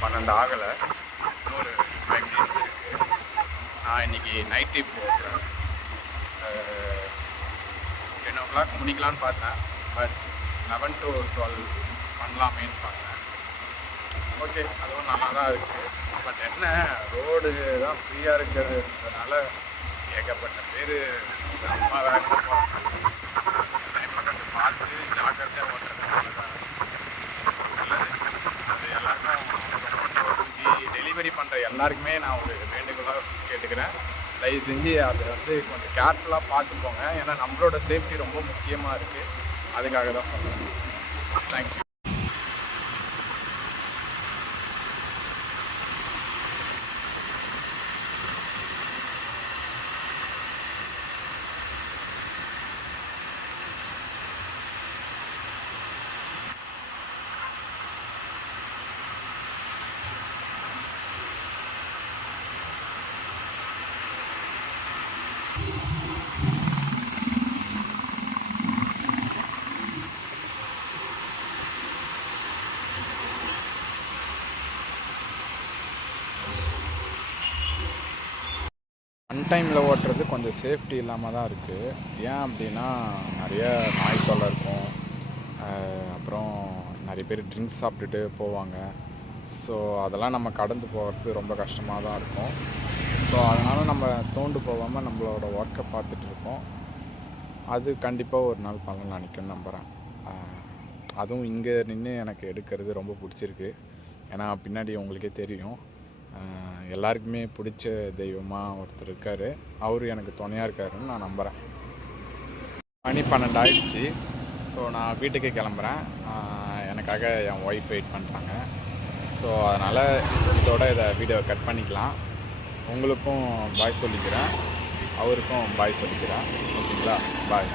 12 ஆகலை, இன்னொரு 5 மினிட்ஸ் இருக்குது. நான் இன்றைக்கி நைட் ட்ரிப் போகிறேன். 10 o'clock முடிக்கலான்னு பார்த்தேன், பட் 11 to 12 பண்ணலாமேன்னு பார்த்தேன். ஓகே, அதுவும் நல்லா தான் இருக்குது. பட் என்ன, ரோடு தான் ஃப்ரீயாக இருக்கிறதுனால ஏகப்பட்ட பேர் செம்ம வேகமாக போகிறாங்க. டைமில் கொஞ்சம் பார்த்து ஜாக்கிரதையாக ஓட்டுறது நல்லது. அது எல்லாருக்கும் ஜொமேட்டோ, ஸ்விக்கி டெலிவரி பண்ணுற எல்லாருக்குமே நான் ஒரு வேண்டுகோளாக கேட்டுக்கிறேன். தயவு செஞ்சு அதை கொஞ்சம் கேர்ஃபுல்லாக பார்த்து போங்க. ஏன்னா நம்மளோட சேஃப்டி ரொம்ப முக்கியமாக இருக்குது. அதுக்காக தான் சொல்கிறேன். தேங்க்யூ. அன்டைமில் ஓட்டுறது கொஞ்சம் சேஃப்டி இல்லாமல் தான் இருக்குது. ஏன் அப்படின்னா, நிறைய நாய் தொல்லை இருக்கும். அப்புறம் நிறைய பேர் ட்ரிங்க்ஸ் சாப்பிட்டுட்டு போவாங்க. ஸோ அதெல்லாம் நம்ம கடந்து போகிறது ரொம்ப கஷ்டமாக தான் இருக்கும். ஸோ அதனால் நம்ம தோண்டு போகாமல் நம்மளோட ஒர்க்கை பார்த்துட்ருக்கோம். அது கண்டிப்பாக ஒரு நாள் பலன் நினைக்கும்னு நம்புகிறேன். அதுவும் இங்கே நின்று எனக்கு எடுக்கிறது ரொம்ப பிடிச்சிருக்கு. ஏன்னா பின்னாடி உங்களுக்கே தெரியும், எல்லாருக்குமே பிடிச்ச தெய்வமாக ஒருத்தர் இருக்கார். அவர் எனக்கு துணையாக இருக்காருன்னு நான் நம்புகிறேன். மணி 12 ஆகிடுச்சு. ஸோ நான் வீட்டுக்கு கிளம்புறேன். எனக்காக என் ஒய்ஃப் வெயிட் பண்ணுறாங்க. ஸோ அதனால் இதோட இதை வீடியோவை கட் பண்ணிக்கலாம். உங்களுக்கும் பாய் சொல்லிக்கிறேன், அவருக்கும் பாய் சொல்லிக்கிறேன். ஓகேங்களா? பாய்.